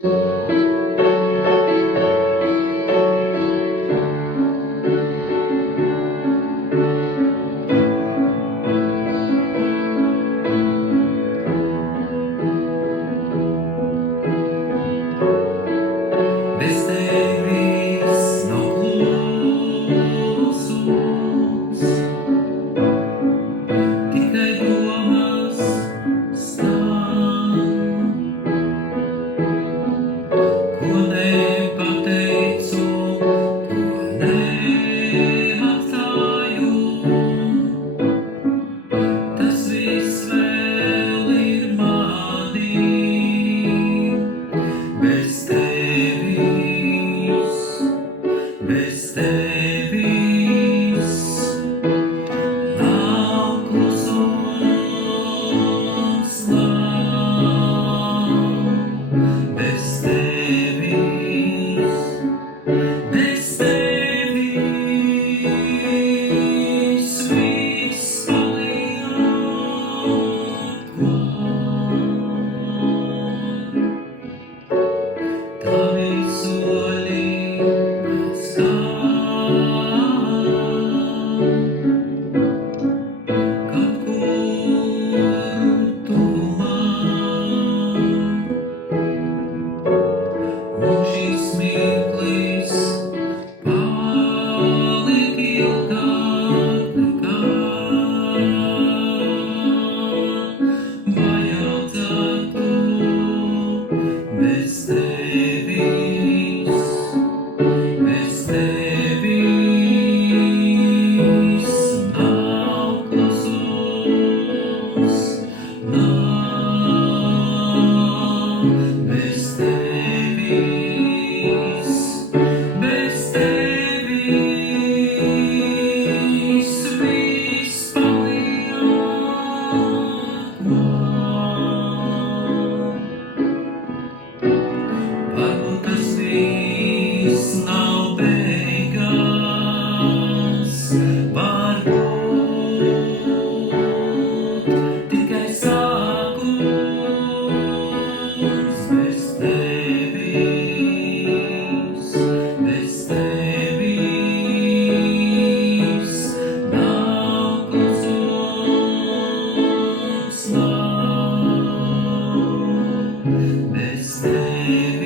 Bez tevis nav klusums, tikai domas skan. Ko nepateicu, to neatstāju, tas viss vēl ir manī. Bez tevis nav klusums, nav. Bez tevis viss paliek klāt. Tavi soļi skan, kad kur tuvumā, un šis mirklis paliek ilgāk nekā vajadzētu. Bez tevis nav klusums, nav. Bez tevis viss paliek klāt. Varbūt tas viss nav beigas, varbūt tikai sākums. Bez tevis nav klusums, nav. Bez tevis